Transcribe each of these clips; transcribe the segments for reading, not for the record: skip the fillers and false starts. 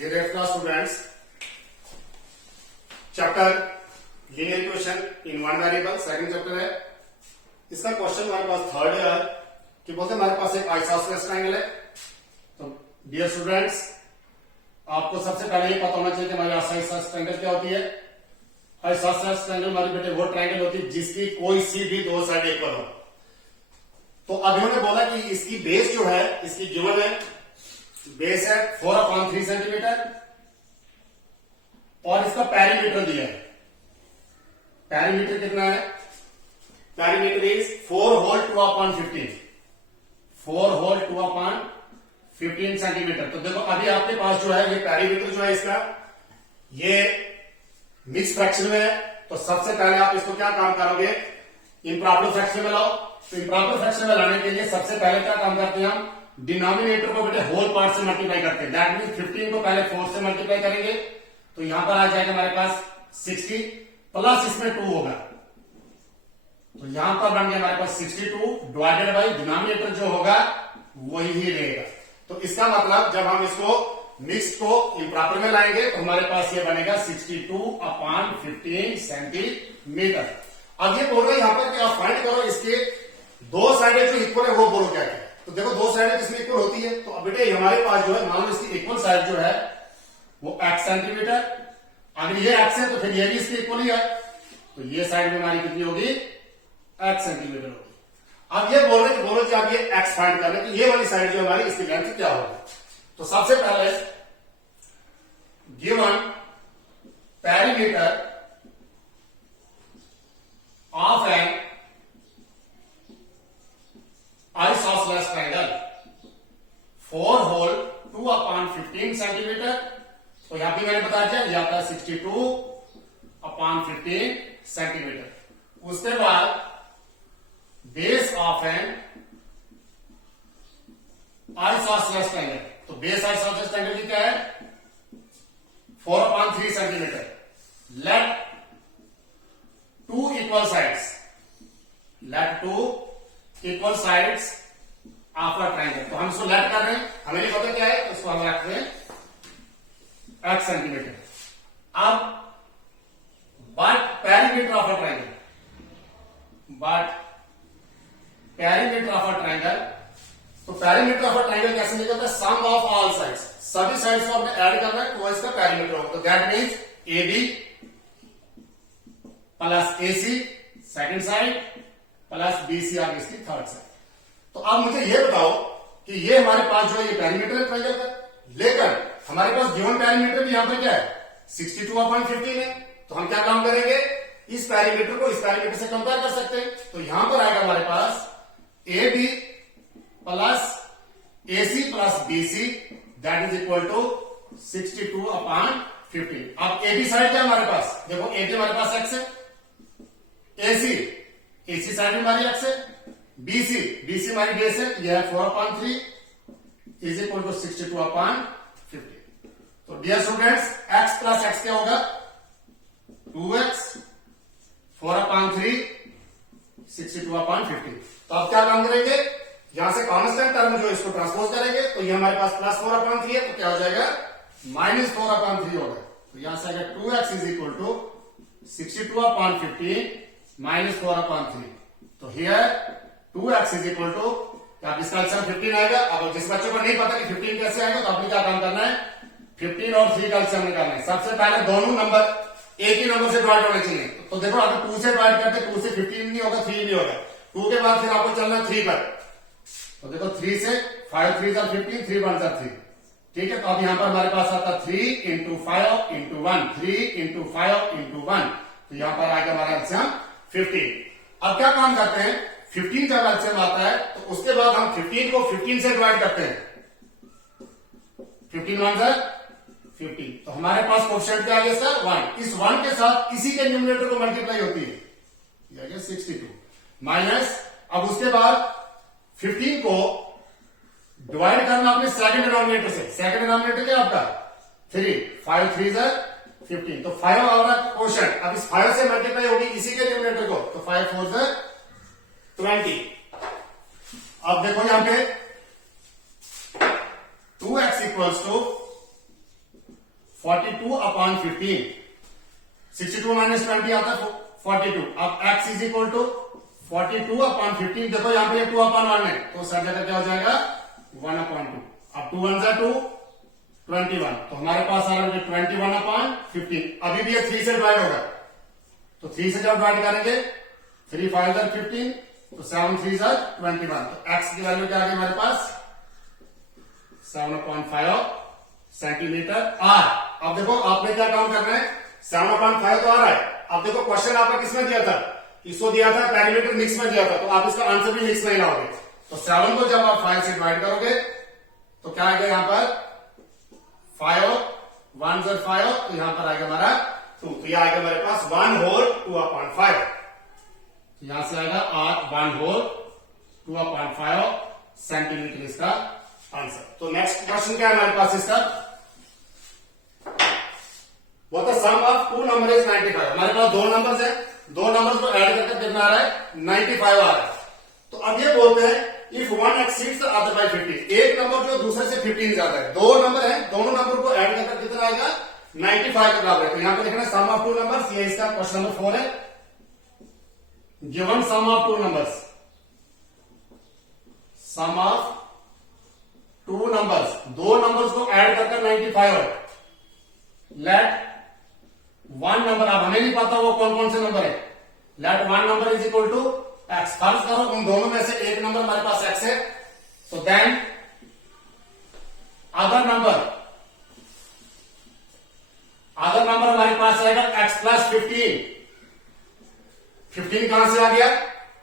Dear class students, chapter linear equation in one variable second chapter है। इसका question हमारे पास third है कि बोलते हमारे पास एक आइसोसेलेस ट्रायंगल है। तो डियर स्टूडेंट्स, आपको सबसे पहले ये पता होना चाहिए कि हमारी आइसोसेलेस ट्रायंगल क्या होती है। आइसोसेलेस ट्रायंगल हमारी बेटे वो ट्रायंगल होती है जिसकी कोई सी भी दो साइड इक्वल हो। तो अभी उन्होंने बोला कि इसकी बेस जो है, इसकी गिवन है, बेस है 4/3 सेंटीमीटर और इसका पेरीमीटर दिया है। पेरीमीटर कितना है? Perimeter is 4 whole 2/15, 4 whole 2/15 centimetre. तो देखो अभी आपके पास जो है ये पेरीमीटर जो है इसका, ये मिक्स फ्रैक्शन में है। तो सबसे पहले आप इसको क्या काम करोगे, इम्प्रॉपर फ्रैक्शन में लाओ। तो इम्प्रॉपर फ्रैक्शन में लाने के लिए सबसे पहले क्या काम करते हैं हम, डिनोमिनेटर को बेटे होल पार्ट से मल्टीप्लाई करते हैं। दैट मीन 15 को पहले 4 से मल्टीप्लाई करेंगे तो यहां पर आ जाएगा हमारे पास 60 प्लस इसमें 2 होगा। तो यहां पर बन गया हमारे पास 62 डिवाइडेड बाई डिनोमिनेटर जो होगा वही ही रहेगा। तो इसका मतलब जब हम इसको मिक्स को इम्प्रॉपर में लाएंगे तो हमारे पास ये बनेगा 62/15 सेंटीमीटर। अब ये बोल रहे हैं यहां पर कि आप फाइंड करो इसके दो साइडें जो इक्वल है वो बोलो क्या है। तो देखो दो साइडें किसमें इक्वल होती है। तो अब बेटे हमारे पास जो है, मान लो इसकी इक्वल साइड जो है वो x सेंटीमीटर, अगर ये x है तो फिर ये भी इसके इक्वल ही है। तो ये साइड में हमारी कितनी होगी, x सेंटीमीटर होगी। अब ये बोल रहे कि बोलो कि आप ये x फाइंड कर रहे हैं, तो ये वाली साइड जो हमारी इसकी लेंथ क्या होगी। तो सबसे पहले given perimeter of an isosceles triangle 4 whole 2/15 centimetre. तो यहां भी मैंने बता दिया, यह आता है 62/15 सेंटीमीटर। उसके बाद base of an isosceles triangle. तो बेस आइसोसेलेस ट्रायंगल की क्या है, 4/3 centimetre. Let 2 equal sides, let 2 equal sides of a triangle. तो हम इसको लेट कर रहे हैं, हमें नहीं पता क्या है, तो इसको हम रख रहे हैं x सेंटीमीटर। अब but perimeter of a triangle, but perimeter of a triangle, तो पेरीमीटर ऑफ अ ट्रायंगल कैसे निकलता है, सम ऑफ ऑल साइड्स, सभी साइड्स को हमने ऐड करना है तो इसका पेरीमीटर होगा। तो that means AB plus AC second side plus BC आगे इसकी थर्ड साइड। तो अब मुझे ये बताओ कि ये हमारे पास जो है ये पेरीमीटर है ट्रायंगल का, लेकिन हमारे पास गिवन पेरीमीटर भी यहां पर क्या है, 62/15 है। तो हम क्या काम करेंगे, इस पेरीमीटर को इस पेरीमीटर से कंपेयर कर सकते हैं। तो यहां पर आएगा हमारे पास AB plus AC plus BC that is equal to 62/15। अब AB साइड क्या है हमारे पास, देखो AB हमारे पास x है, AC साइड में हमारी x है, BC हमारी बेस है, यह है 4/3 इज इक्वल टू 62/15। तो dear students, x plus x क्या होगा, 2x, 4/3 62/15। तो अब क्या काम करेंगे, यहां से कांस्टेंट टर्म जो इसको ट्रांसपोज करेंगे तो ये हमारे पास प्लस 4/3 है, तो क्या हो जाएगा माइनस 4/3 होगा। तो यहां से आएगा 2x is equal to 62/15 minus 4/3। तो here 2x is equal to, अब इसका आंसर 15 आएगा। अब जिस बच्चों को नहीं पता कि 15 कैसे आएगा तो आपने क्या काम करना है, 15 और 3 का एलसीएम निकालना है। सबसे पहले दोनों नंबर एक ही नंबर से डिवाइड होने चाहिए। तो देखो अगर 2 से डिवाइड करते 2 से 15 नहीं होगा, 3 नहीं होगा। 2 के बाद फिर आपको चलना है 3 पर। तो देखो 3 से 5 3 जा 15, 3 1 जा 3। ठीक है, तो अब यहां पर हमारे पास आता 3 × 5 × 1, 3 × 5 × 1। तो यहां पर आएगा हमारा एलसीएम 15। अब क्या काम करते हैं, 15 जब एलसीएम आता है तो उसके बाद हम 15 को 15 से डिवाइड करते हैं। 15 1 जा 15। तो हमारे पास कोएफिशिएंट क्या आ गया सर, 1। इस 1 के साथ इसी के न्यूमरेटर को मल्टीप्लाई होती है, ये आ गया 62 माइनस। अब उसके बाद 15 को डिवाइड करना अपने सेकंड डिनोमिनेटर से। सेकंड डिनोमिनेटर क्या आपका 3, 5 3 जा 15। तो 5 हमारा कोएफिशिएंट, अब इस 5 से मल्टीप्लाई होगी इसी के न्यूमरेटर को, तो 5 4 जा 20। अब देखो यहां पे 2x equals to 42 upon 15, 62 minus 20 आता है 42। अब x is equal to 42 upon 15, देखो यहां पे 2 अपॉन 1 है तो सब जगह क्या हो जाएगा 1 अपॉन 2। अब 2 1 2 21, तो हमारे पास आ रहा है 21 अपॉन 15। अभी भी ये 3 से डिवाइड होगा, तो 3 से जब डिवाइड करेंगे 3 5 15, तो 7 3 21, तो x की वैल्यू क्या आ गई हमारे पास 7/5 सेंटीमीटर आर। अब देखो आपने क्या काम करना है, 7/5 तो आ रहा है। अब देखो क्वेश्चन आपका किसमें दिया था, इसको दिया था पेरीमीटर मिक्स में दिया था, तो आप इसका आंसर भी मिक्स में ही लाओगे। तो 7 को जब आप 5 से डिवाइड करोगे तो क्या आएगा यहां पर 5 1 5, तो यहां पर आएगा हमारा 2, तो यह आएगा हमारे पास 1 होल 2/5। यहां से आएगा 1 होल 2/5 सेंटीमीटर इसका आंसर। तो नेक्स्ट क्वेश्चन क्या है हमारे पास इसका, वो तो सम ऑफ 2 नंबर इज 95। हमारे पास 2 नंबर्स है, 2 नंबर्स को ऐड करके कितना आ रहा है 95 आ रहा है। तो अब ये बोलते हैं if one exceeds the other by 15, एक नंबर जो दूसरे से 15 ज्यादा है, 2 नंबर है, दोनों नंबर को ऐड करके कितना आएगा 95 के बराबर है। तो यहां पे लिखना है सम ऑफ 2 नंबर्स, ये इसका क्वेश्चन नंबर 4 है। Given sum of 2 numbers, sum of 2 numbers, 2 numbers को ऐड करके 95 है। लेट 1 नंबर, अब हमें नहीं पता वो कौन कौन से नंबर है, let 1 number is equal to x. फर्ज करो उन दोनों में से एक नंबर हमारे पास एक्स है, तो देन अदर नंबर हमारे पास आएगा एक्स प्लस 15। 15 कहां से आ गया,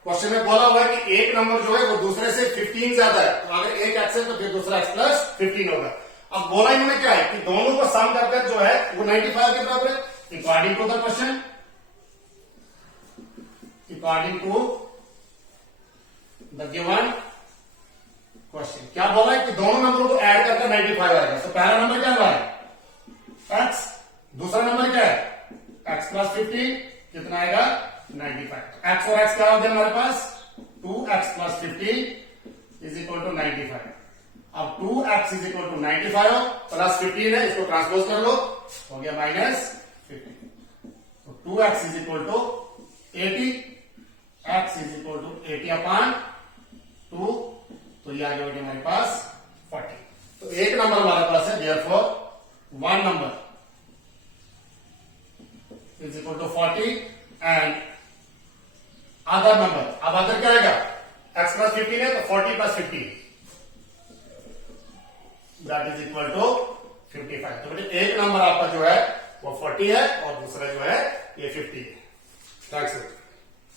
क्वेश्चन में बोला हुआ है कि एक नंबर जो है वो दूसरे से 15 ज्यादा है, तो अगर एक एक्स है तो फिर दूसरा एक्स प्लस 15 होगा। अब बोला इन्होंने क्या है कि दोनों को सम करके जो है वो 95 के बराबर है। According to the question, according to the given question, क्या बोला है कि दोनों नंबरों को ऐड करके 95 आएगा। तो पहला नंबर क्या हुआ है एक्स, दूसरा नंबर क्या है एक्स प्लस 15, कितना आएगा 95। एक्स और एक्स क्या हो गया हमारे पास 2x plus 15 is equal to 95। अब 2x is equal to 95 plus 15 है, इसको ट्रांसपोज कर लो, हो गया माइनस 15। तो 2x is equal to 80, x is equal to 80 upon 2, तो ये आ गया हमारे पास 40। तो एक नंबर हमारे पास है, therefore 1 number is equal to 40 and other number, अब अदर क्या आएगा x प्लस 15 है तो 40 plus 15 that is equal to 55। तो बेटे एक नंबर आपका जो है वो 40 है और दूसरा जो है ये 50 है। थैंक्स।